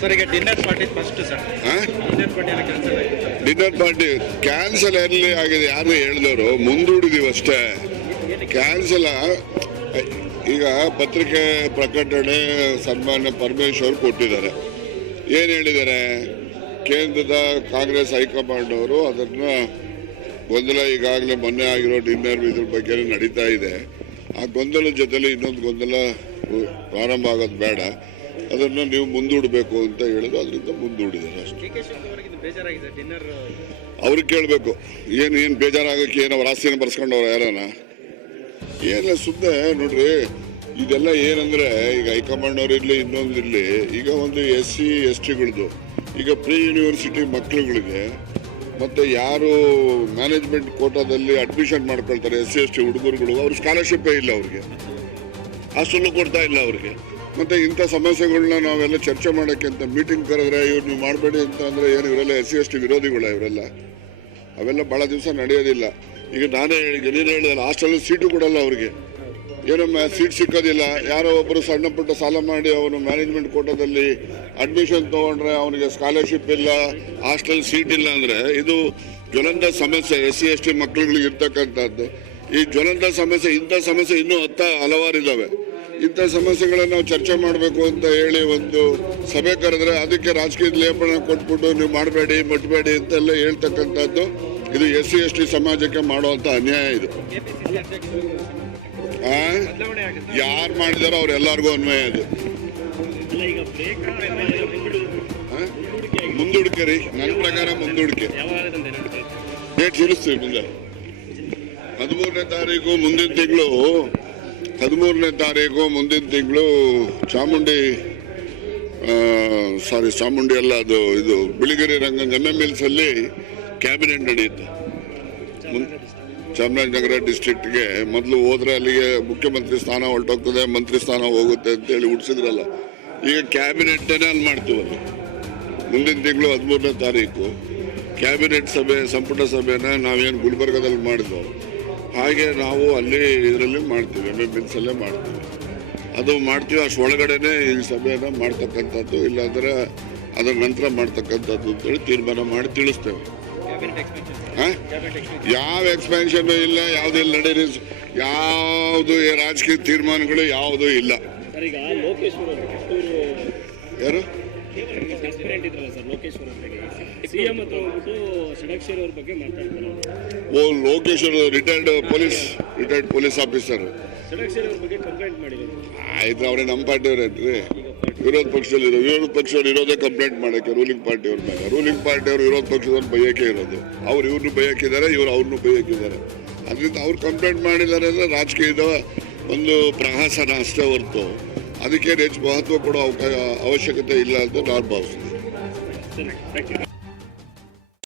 Sir ಈಗ dinner party first sir dinner party ಎಲ್ಲ cancel ಆಗಿದೆ ಡಿನ್ನರ್ ಪಾರ್ಟಿ ಕ್ಯಾನ್ಸಲ್ ಎಲ್ಲಿ ಆಗಿದೆ ಯಾರು ಹೇಳಿದವರು? ಮುಂದೂಡಿದೀವಿ ಅಷ್ಟೇ. ಕ್ಯಾನ್ಸಲ್ ಈಗ ಪತ್ರಿಕೆ ಪ್ರಕಟಣೆ ಸನ್ಮಾನ್ಯ ಪರಮೇಶ್ವರ್ ಕೊಟ್ಟಿದ್ದಾರೆ. ಏನು ಹೇಳಿದ್ದಾರೆ? ಕೇಂದ್ರದ ಕಾಂಗ್ರೆಸ್ ಹೈಕಮಾಂಡ್ ಅವರು ಅದನ್ನ ಗೊಂದಲ ಈಗಾಗಲೇ ಮೊನ್ನೆ ಆಗಿರೋ ಡಿನ್ನರ್ ಇದ್ರ ಬಗ್ಗೆ ನಡೀತಾ ಇದೆ. ಆ ಗೊಂದಲದ ಜೊತೆಲಿ ಇನ್ನೊಂದು ಗೊಂದಲ ಪ್ರಾರಂಭ ಆಗೋದು ಬೇಡ. ಅದನ್ನು ನೀವು ಮುಂದೂಡಬೇಕು ಅಂತ ಹೇಳಿದ್ರು. ಅದರಿಂದ ಮುಂದೂಡಿದ್ದಾರೆ ಅಷ್ಟೇ. ಅವ್ರಿಗೆ ಕೇಳಬೇಕು. ಏನು ಏನು ಬೇಜಾರಾಗಕ್ಕೆ ಏನು ಅವ್ರ ಆಸ್ತಿನ ಬರ್ಸ್ಕೊಂಡವ್ರ ಯಾರನ ಏನಿಲ್ಲ ಸುಮ್ಮನೆ ನೋಡ್ರಿ. ಇದೆಲ್ಲ ಏನಂದ್ರೆ ಈಗ ಹೈಕಮಾಂಡ್ ಅವ್ರು ಇರಲಿ ಇನ್ನೊಂದು ಇರಲಿ. ಈಗ ಒಂದು ಎಸ್ ಸಿ ಎಸ್ ಟಿಗಳದ್ದು ಈಗ ಪ್ರೀ ಯೂನಿವರ್ಸಿಟಿ ಮಕ್ಳುಗಳಿಗೆ ಮತ್ತೆ ಯಾರು ಮ್ಯಾನೇಜ್ಮೆಂಟ್ ಕೋಟಾದಲ್ಲಿ ಅಡ್ಮಿಷನ್ ಮಾಡ್ಕೊಳ್ತಾರೆ ಎಸ್ ಸಿ, ಎಸ್ ಟಿ ಹುಡುಗರುಗಳು, ಅವ್ರ ಸ್ಕಾಲರ್ಶಿಪ್ಪೇ ಇಲ್ಲ ಅವ್ರಿಗೆ. ಹಾಸ್ಟೆಲ್ಲು ಕೊಡ್ತಾ ಇಲ್ಲ ಅವ್ರಿಗೆ. ಮತ್ತೆ ಇಂಥ ಸಮಸ್ಯೆಗಳನ್ನ ನಾವೆಲ್ಲ ಚರ್ಚೆ ಮಾಡೋಕ್ಕೆ ಅಂತ ಮೀಟಿಂಗ್ ಕರೆದ್ರೆ, ಇವ್ರು ನೀವು ಮಾಡಬೇಡಿ ಅಂತ ಅಂದರೆ ಏನು ಇವರೆಲ್ಲ ಎಸ್ ಸಿ, ಎಸ್ ಟಿ ವಿರೋಧಿಗಳ ಇವರೆಲ್ಲ? ಅವೆಲ್ಲ ಭಾಳ ದಿವಸ ನಡೆಯೋದಿಲ್ಲ. ಈಗ ನಾನೇ ಹೇಳಿ ನೀನು ಹೇಳಿದಲ್ಲ ಹಾಸ್ಟೆಲ್ ಸೀಟು ಕೊಡಲ್ಲ ಅವ್ರಿಗೆ. ಏನಮ್ಮ ಸೀಟ್ ಸಿಕ್ಕೋದಿಲ್ಲ ಯಾರೋ ಒಬ್ಬರು ಸಣ್ಣ ಪುಟ್ಟ ಸಾಲ ಮಾಡಿ ಅವನು ಮ್ಯಾನೇಜ್ಮೆಂಟ್ ಕೋಟದಲ್ಲಿ ಅಡ್ಮಿಷನ್ ತೊಗೊಂಡ್ರೆ ಅವನಿಗೆ ಸ್ಕಾಲರ್ಶಿಪ್ ಇಲ್ಲ ಹಾಸ್ಟೆಲ್ ಸೀಟ್ ಇಲ್ಲ ಅಂದರೆ ಇದು ಜ್ವಲಂತ ಸಮಸ್ಯೆ ಎಸ್ ಸಿ ಎಸ್ ಟಿ ಮಕ್ಕಳುಗಳಿಗೆ ಇರ್ತಕ್ಕಂಥದ್ದು. ಈ ಜ್ವಲಂತ ಸಮಸ್ಯೆ, ಇಂಥ ಸಮಸ್ಯೆ ಇನ್ನೂ ಹತ್ತ ಹಲವಾರು ಇದ್ದಾವೆ ಇಂಥ ಸಮಸ್ಯೆಗಳನ್ನು ನಾವು ಚರ್ಚೆ ಮಾಡಬೇಕು ಅಂತ ಹೇಳಿ ಒಂದು ಸಭೆ ಕರೆದ್ರೆ ಅದಕ್ಕೆ ರಾಜಕೀಯ ಲೇಪನ ಕೊಟ್ಬಿಟ್ಟು ನೀವು ಮಾಡಬೇಡಿ ಮುಟ್ಟಬೇಡಿ ಅಂತೆಲ್ಲ ಹೇಳ್ತಕ್ಕಂಥದ್ದು. ಇದು ಎಸ್ ಸಿ ಎಸ್ ಟಿ ಸಮಾಜಕ್ಕೆ ಮಾಡುವಂಥ ಅನ್ಯಾಯ ಇದು. ಯಾರು ಮಾಡಿದಾರೋ ಅವ್ರೆಲ್ಲರಿಗೂ ಅನ್ವಯ ಅದು? ಮುಂದೂಡಿಕೆ ರೀ. ನನ್ನ ಪ್ರಕಾರ ಮುಂದೂಡಿಕೆ. ಡೇಟ್ ತಿಳಿಸ್ತೀವಿ ಮುಂದೆ. ಹದಿಮೂರನೇ ತಾರೀಕು ಮುಂದಿನ ತಿಂಗಳು. ಹದಿಮೂರನೇ ತಾರೀಕು ಮುಂದಿನ ತಿಂಗಳು ಚಾಮುಂಡಿ ಸಾರಿ ಚಾಮುಂಡಿ ಅಲ್ಲ, ಅದು, ಇದು ಬಿಳಿಗಿರಿ ರಂಗನ್ ಎಂ ಎಂ ಎಲ್ಸಲ್ಲಿ ಕ್ಯಾಬಿನೆಟ್ ನಡೆಯುತ್ತೆ. ಚಾಮರಾಜನಗರ ಡಿಸ್ಟ್ರಿಕ್ಟ್ಗೆ ಮೊದಲು ಹೋದ್ರೆ ಅಲ್ಲಿಗೆ ಮುಖ್ಯಮಂತ್ರಿ ಸ್ಥಾನ ಹೊರಟೋಗ್ತದೆ, ಮಂತ್ರಿ ಸ್ಥಾನ ಹೋಗುತ್ತೆ ಅಂತೇಳಿ ಹುಡ್ಸಿದ್ರಲ್ಲ ಈಗ ಕ್ಯಾಬಿನೆಟ್ಟೇ ಅಲ್ಲಿ. ಮಾಡ್ತೀವಲ್ಲ ಮುಂದಿನ ತಿಂಗಳು ಹದಿಮೂರನೇ ತಾರೀಕು. ಕ್ಯಾಬಿನೆಟ್ ಸಭೆ, ಸಂಪುಟ ಸಭೆನ ನಾವೇನು ಗುಲ್ಬರ್ಗದಲ್ಲಿ ಮಾಡಿದ್ವು, ಹಾಗೆ ನಾವು ಅಲ್ಲಿ ಇದರಲ್ಲಿ ಮಾಡ್ತೀವಿ ಎಂ ಎಂ ಎಲ್ಸಲ್ಲೇ ಮಾಡ್ತೀವಿ. ಅದು ಮಾಡ್ತೀವಿ ಅಷ್ಟು ಒಳಗಡೆನೆ ಈ ಸಭೆನ ಮಾಡ್ತಕ್ಕಂಥದ್ದು, ಇಲ್ಲಾಂದರೆ ಅದರ ನಂತರ ಮಾಡ್ತಕ್ಕಂಥದ್ದು ಅಂತೇಳಿ ತೀರ್ಮಾನ ಮಾಡಿ ತಿಳಿಸ್ತೇವೆ. ಎಕ್ಸ್ಪೆನ್ಷನ್ ಎಕ್ಸ್ಪೆನ್ಷನ್ ಯಾವ ಎಕ್ಸ್ಪ್ಯಾನ್ಷನ್ ಇಲ್ಲ ಯಾವ್ದು ಇಲ್ಲ ನಡೀರಿ ಯಾವುದು ರಾಜಕೀಯ ತೀರ್ಮಾನಗಳು ಯಾವುದೂ ಇಲ್ಲ. ಯಾರು? ಓ Lokesh retired police retired police officer ಆಯ್ತು ಅವರೇ ನಮ್ಮ ಪಾರ್ಟಿಯವ್ರೇನ್ರಿ ವಿರೋಧ ಪಕ್ಷದಲ್ಲಿ ವಿರೋಧ ಪಕ್ಷದಲ್ಲಿ ಇರೋದೇ ಕಂಪ್ಲೇಂಟ್ ಮಾಡಕ್ಕೆ ರೂಲಿಂಗ್ ಪಾರ್ಟಿಯವ್ರ ಮೇಲೆ. ರೂಲಿಂಗ್ ಪಾರ್ಟಿಯವರು ವಿರೋಧ ಪಕ್ಷದವ್ರು ಬಯಕೆ ಇರೋದು. ಅವ್ರು ಇವ್ರನ್ನು ಬಯಕಿದ್ದಾರೆ, ಇವರು ಅವ್ರನ್ನೂ ಬಯಕಿದ್ದಾರೆ. ಅದರಿಂದ ಅವ್ರು ಕಂಪ್ಲೇಂಟ್ ಮಾಡಿದ್ದಾರೆ ಅಂದರೆ ರಾಜಕೀಯದ ಒಂದು ಪ್ರಹಸನ ಅಷ್ಟೇ ಹೊರತು. ಅದಕ್ಕೆ ಹೆಚ್ಚು ಮಹತ್ವ ಕೊಡೋ ಅವಕಾಶ, ಅವಶ್ಯಕತೆ ಇಲ್ಲ ಅಂತ ನಾನು ಭಾವಿಸ್ತೀನಿ.